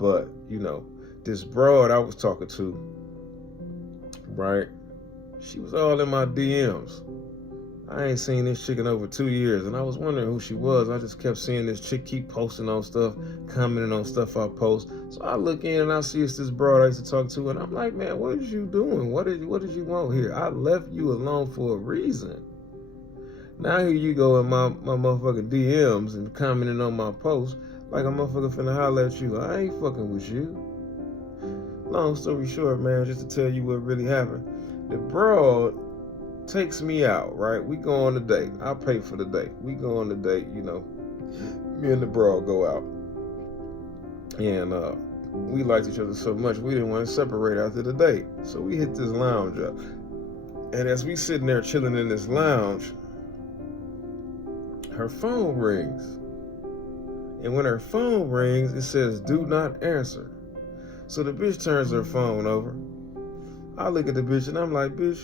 But, this broad I was talking to, right? She was all in my DMs. I ain't seen this chick in over 2 years, and I was wondering who she was. I just kept seeing this chick keep posting on stuff, commenting on stuff I post. So I look in and I see it's this broad I used to talk to, and I'm like, man, what is you doing? What did you want here? I left you alone for a reason. Now here you go in my motherfucking DMs and commenting on my posts like a motherfucker finna holler at you. I ain't fucking with you. Long story short, man, just to tell you what really happened. The broad takes me out, right? We go on a date. I pay for the date. We go on the date, me and the broad go out. And we liked each other so much, we didn't want to separate after the date. So we hit this lounge up. And as we sitting there chilling in this lounge, her phone rings. And when her phone rings, it says, do not answer. So the bitch turns her phone over. I look at the bitch and I'm like, bitch,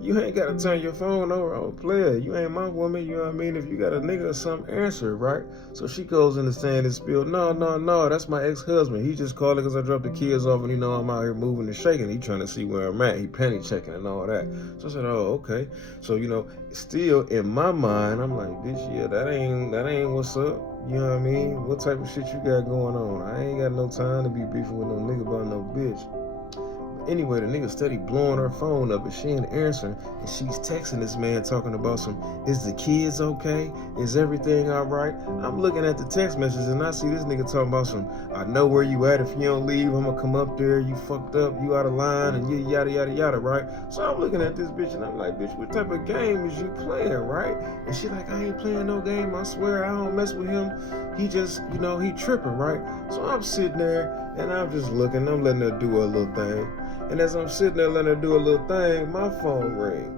you ain't got to turn your phone over. Oh, player, you ain't my woman, you know what I mean? If you got a nigga or something, answer, right? So she goes into saying this spiel, no, that's my ex-husband. He just calling because I dropped the kids off and I'm out here moving and shaking. He trying to see where I'm at. He penny checking and all that. So I said, oh, okay. So, still in my mind, I'm like, bitch, yeah, that ain't what's up. You know what I mean? What type of shit you got going on? I ain't got no time to be beefing with no nigga about no bitch. Anyway, the nigga steady blowing her phone up and she ain't answering, and she's texting this man talking about is the kids okay? Is everything all right? I'm looking at the text messages and I see this nigga talking about I know where you at. If you don't leave, I'm gonna come up there. You fucked up, you out of line, and you yada yada yada, right? So I'm looking at this bitch and I'm like, bitch, what type of game is you playing, right? And she like, I ain't playing no game, I swear, I don't mess with him. He just, he tripping, right? So I'm sitting there and I'm just looking, I'm letting her do her little thing. And as I'm sitting there letting her do a little thing, my phone rang.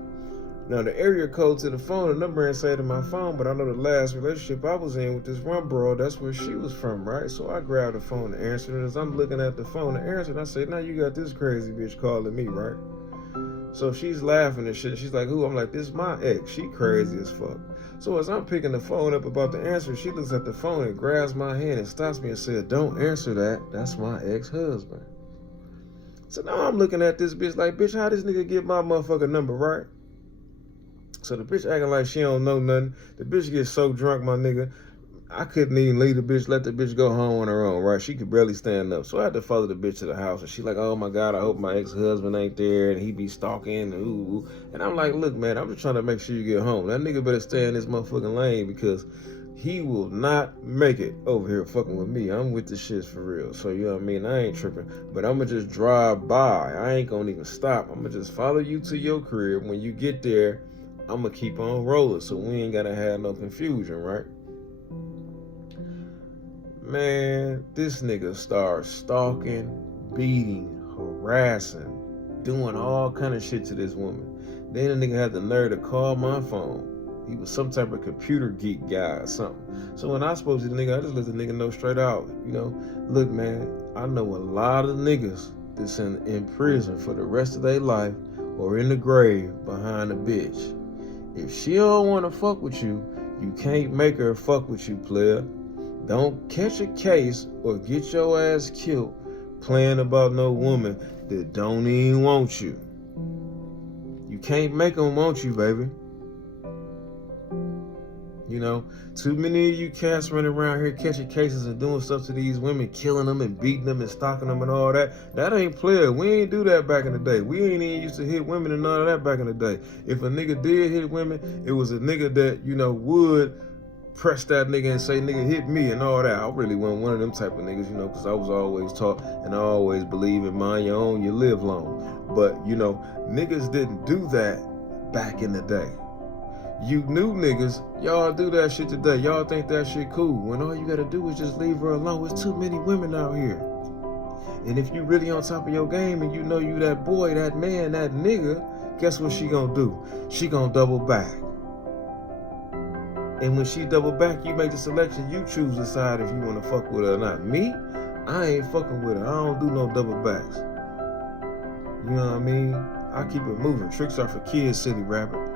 Now the area code to the phone, the number ain't saved to my phone, but I know the last relationship I was in with this one bro, that's where she was from, right? So I grabbed the phone to answer, and as I'm looking at the phone to answer, I say, now you got this crazy bitch calling me, right? So she's laughing and shit. She's like, who? I'm like, this is my ex. She crazy as fuck. So as I'm picking the phone up about to answer, she looks at the phone and grabs my hand and stops me and said, don't answer that. That's my ex-husband. So now I'm looking at this bitch like, bitch, how this nigga get my motherfucking number, right? So the bitch acting like she don't know nothing. The bitch gets so drunk, my nigga, I couldn't even leave the bitch, let the bitch go home on her own, right? She could barely stand up. So I had to follow the bitch to the house. And she like, oh my God, I hope my ex-husband ain't there and he be stalking. Ooh. And I'm like, look, man, I'm just trying to make sure you get home. That nigga better stay in this motherfucking lane because he will not make it over here fucking with me. I'm with the shits for real. So, you know what I mean? I ain't tripping. But I'm going to just drive by. I ain't going to even stop. I'm going to just follow you to your crib. When you get there, I'm going to keep on rolling. So we ain't got to have no confusion, right? Man, this nigga starts stalking, beating, harassing, doing all kind of shit to this woman. Then the nigga had the nerve to call my phone. He was some type of computer geek guy or something. So when I spoke to the nigga, I just let the nigga know straight out, look, man, I know a lot of niggas that's in prison for the rest of their life or in the grave behind a bitch. If she don't want to fuck with you, you can't make her fuck with you, player. Don't catch a case or get your ass killed playing about no woman that don't even want you. You can't make them want you, baby. Too many of you cats running around here catching cases and doing stuff to these women, killing them and beating them and stalking them and all that. That ain't player. We ain't do that back in the day. We ain't even used to hit women and none of that back in the day. If a nigga did hit women, it was a nigga that, would press that nigga and say, nigga, hit me and all that. I really wasn't one of them type of niggas, because I was always taught and I always believe in mind your own, you live long. But, niggas didn't do that back in the day. You new niggas, y'all do that shit today. Y'all think that shit cool. When all you gotta do is just leave her alone. There's too many women out here. And if you really on top of your game and you know you that boy, that man, that nigga, guess what she gonna do? She gonna double back. And when she double back, you make the selection. You choose the side if you want to fuck with her or not. Me, I ain't fucking with her. I don't do no double backs. You know what I mean? I keep it moving. Tricks are for kids, City Rabbit.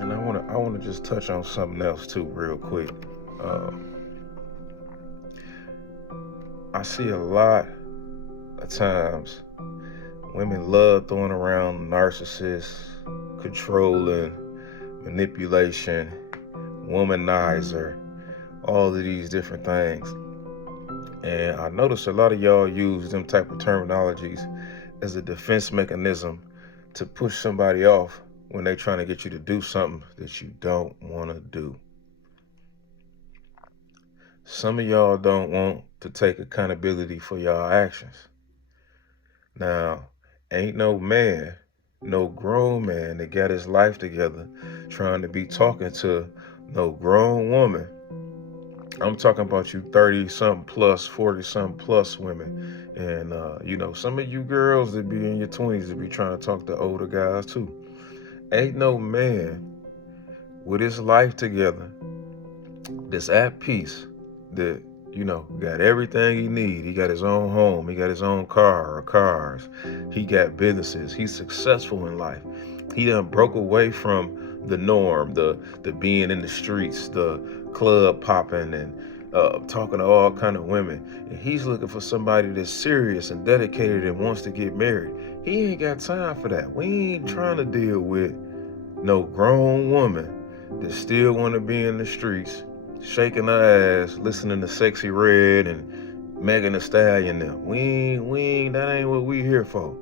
And I wanna just touch on something else too, real quick. I see a lot of times women love throwing around narcissists, controlling, manipulation, womanizer, all of these different things. And I notice a lot of y'all use them type of terminologies as a defense mechanism to push somebody off when they're trying to get you to do something that you don't want to do. Some of y'all don't want to take accountability for y'all actions. Now, ain't no man, no grown man that got his life together trying to be talking to no grown woman. I'm talking about you 30-something plus, 40-something plus women. And, some of you girls that be in your 20s that be trying to talk to older guys too. Ain't no man with his life together that's at peace, that, got everything he need. He got his own home. He got his own car or cars. He got businesses. He's successful in life. He done broke away from the norm, the being in the streets, the club popping and talking to all kind of women. And he's looking for somebody that's serious and dedicated and wants to get married. He ain't got time for that. We ain't trying to deal with no grown woman that still want to be in the streets, shaking her ass, listening to Sexy Red and Megan Thee Stallion them. We ain't, that ain't what we here for.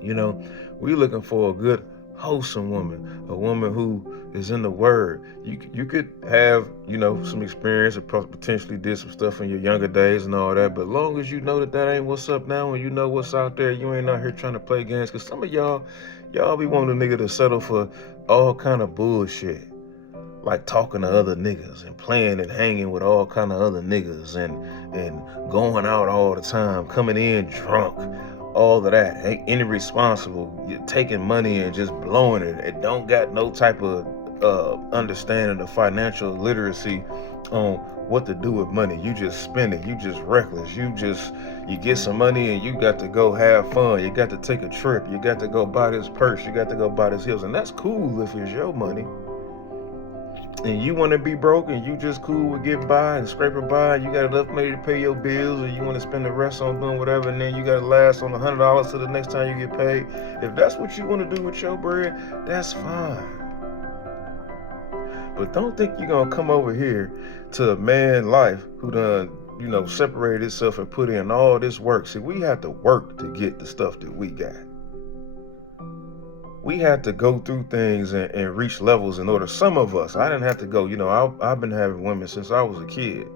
We looking for a good, wholesome woman, a woman who is in the word. You could have, some experience or potentially did some stuff in your younger days and all that, but as long as you know that ain't what's up now and you know what's out there, you ain't out here trying to play games. Because some of y'all be wanting a nigga to settle for all kind of bullshit, like talking to other niggas and playing and hanging with all kind of other niggas and going out all the time, coming in drunk, all of that, ain't irresponsible, taking money and just blowing it. It don't got no type of understanding of financial literacy on what to do with money. You just spend it. You just reckless. You get some money and you got to go have fun. You got to take a trip. You got to go buy this purse. You got to go buy this heels. And that's cool if it's your money. And you want to be broke and you just cool with getting by and scraping by, and you got enough money to pay your bills, or you want to spend the rest on doing whatever, and then you got to last on $100 till the next time you get paid. If that's what you want to do with your bread, that's fine. But don't think you're going to come over here to a man life who done, separated itself and put in all this work. See, we have to work to get the stuff that we got. We had to go through things and reach levels in order. Some of us, I didn't have to go, I've been having women since I was a kid.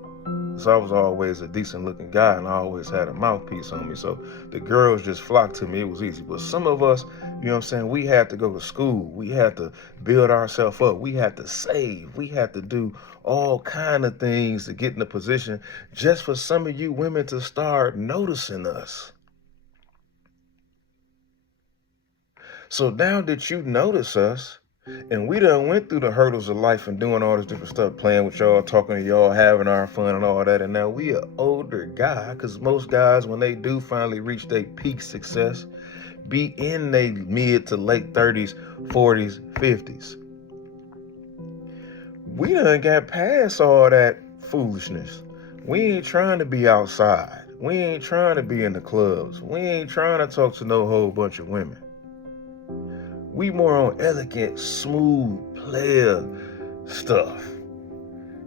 So I was always a decent looking guy and I always had a mouthpiece on me. So the girls just flocked to me. It was easy. But some of us, we had to go to school. We had to build ourselves up. We had to save. We had to do all kind of things to get in a position just for some of you women to start noticing us. So now that you notice us, and we done went through the hurdles of life and doing all this different stuff, playing with y'all, talking to y'all, having our fun and all that, and now we an older guy, because most guys, when they do finally reach their peak success, be in their mid to late 30s, 40s, 50s. We done got past all that foolishness. We ain't trying to be outside. We ain't trying to be in the clubs. We ain't trying to talk to no whole bunch of women. We more on elegant, smooth, player stuff.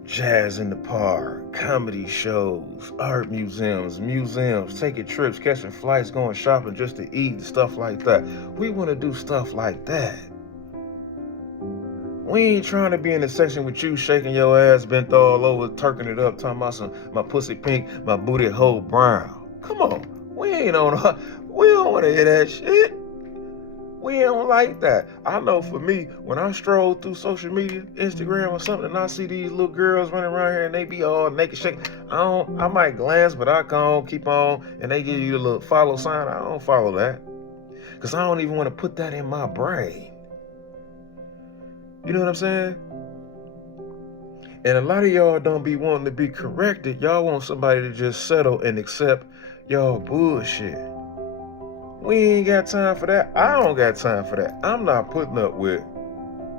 Jazz in the park, comedy shows, art museums, taking trips, catching flights, going shopping just to eat, stuff like that. We want to do stuff like that. We ain't trying to be in the section with you shaking your ass, bent all over, turking it up, talking about my pussy pink, my booty hole brown. Come on, we don't want to hear that shit. We don't like that. I know for me, when I stroll through social media, Instagram or something, and I see these little girls running around here and they be all naked, shaking, I might glance, but I can't keep on, and they give you the little follow sign. I don't follow that, because I don't even want to put that in my brain. You know what I'm saying? And a lot of y'all don't be wanting to be corrected. Y'all want somebody to just settle and accept y'all bullshit. We ain't got time for that. I don't got time for that. I'm not putting up with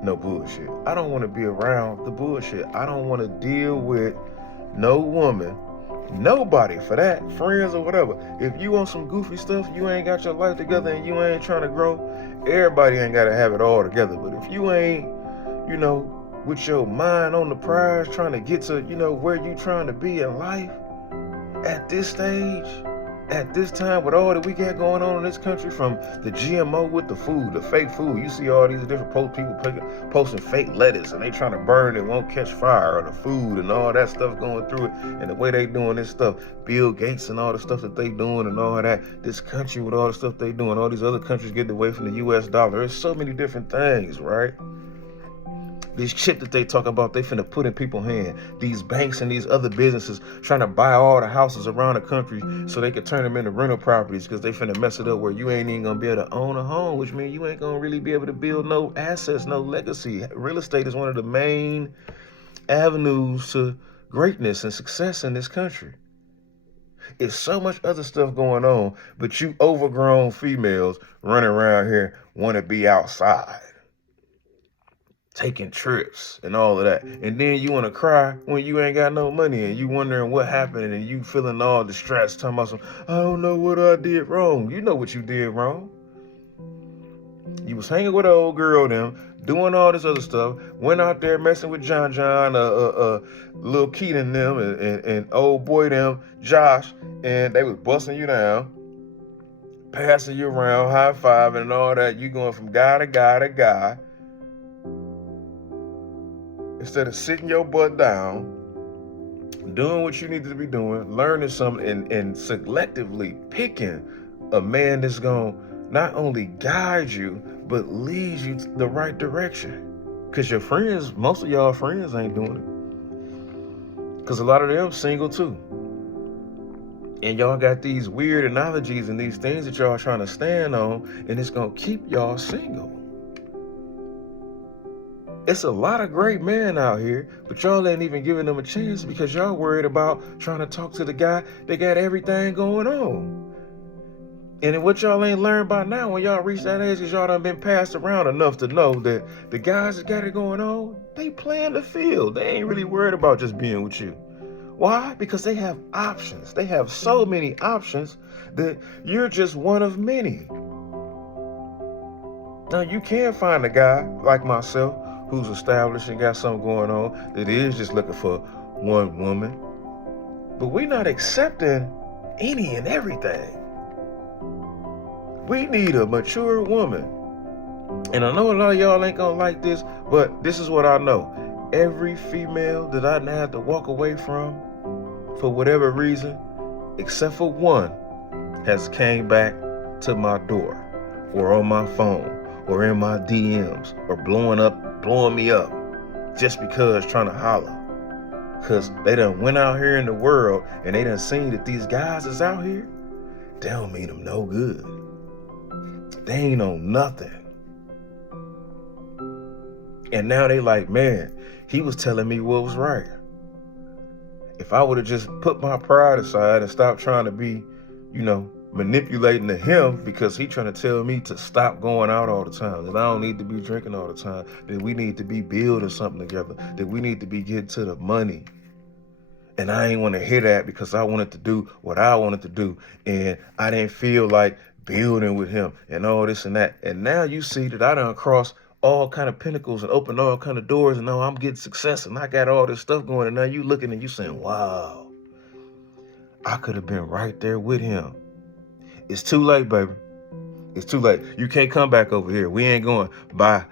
no bullshit. I don't want to be around the bullshit. I don't want to deal with no woman Nobody for that, friends or whatever. If you want some goofy stuff, you ain't got your life together and you ain't trying to grow, everybody ain't got to have it all together. But if you ain't, with your mind on the prize, trying to get to, where you trying to be in life at this stage, at this time, with all that we got going on in this country, from the GMO with the food, the fake food. You see all these different people posting fake lettuce and they trying to burn it, won't catch fire, or the food and all that stuff going through it, and the way they doing this stuff, Bill Gates and all the stuff that they doing and all that, this country with all the stuff they doing, all these other countries getting away from the US dollar. There's so many different things, right? This chip that they talk about, they finna put in people's hand. These banks and these other businesses trying to buy all the houses around the country so they can turn them into rental properties, because they finna mess it up where you ain't even gonna be able to own a home, which means you ain't gonna really be able to build no assets, no legacy. Real estate is one of the main avenues to greatness and success in this country. It's so much other stuff going on, but you overgrown females running around here want to be outside, taking trips and all of that. And then you want to cry when you ain't got no money and you wondering what happened and you feeling all distressed, talking about I don't know what I did wrong. You know what you did wrong. You was hanging with an old girl, them, doing all this other stuff, went out there messing with John, Lil Keaton, them, and old boy, them, Josh, and they was busting you down, passing you around, high-fiving and all that. You going from guy to guy to guy, instead of sitting your butt down, doing what you need to be doing, learning something, and selectively picking a man that's going to not only guide you, but lead you the right direction. Because your friends, most of y'all friends ain't doing it. Because a lot of them single too. And y'all got these weird analogies and these things that y'all trying to stand on, and it's going to keep y'all single. It's a lot of great men out here, but y'all ain't even giving them a chance because y'all worried about trying to talk to the guy that got everything going on. And what y'all ain't learned by now, when y'all reach that age, is y'all done been passed around enough to know that the guys that got it going on, they playing the field. They ain't really worried about just being with you. Why? Because they have options. They have so many options that you're just one of many. Now, you can find a guy like myself who's established and got something going on that is just looking for one woman. But we're not accepting any and everything. We need a mature woman. And I know a lot of y'all ain't gonna like this, but this is what I know. Every female that I had to walk away from for whatever reason, except for one, has came back to my door or on my phone or in my DMs or blowing me up just because trying to holler. Because they done went out here in the world and they done seen that these guys is out here, they don't mean them no good. They ain't on nothing. And now they like, man, he was telling me what was right. If I would have just put my pride aside and stopped trying to be, manipulating to him because he trying to tell me to stop going out all the time, that I don't need to be drinking all the time, that we need to be building something together, that we need to be getting to the money. And I ain't want to hear that because I wanted to do what I wanted to do. And I didn't feel like building with him and all this and that. And now you see that I done crossed all kind of pinnacles and opened all kind of doors, and now I'm getting success and I got all this stuff going. And now you looking and you saying, wow, I could have been right there with him. It's too late, baby. It's too late. You can't come back over here. We ain't going. Bye.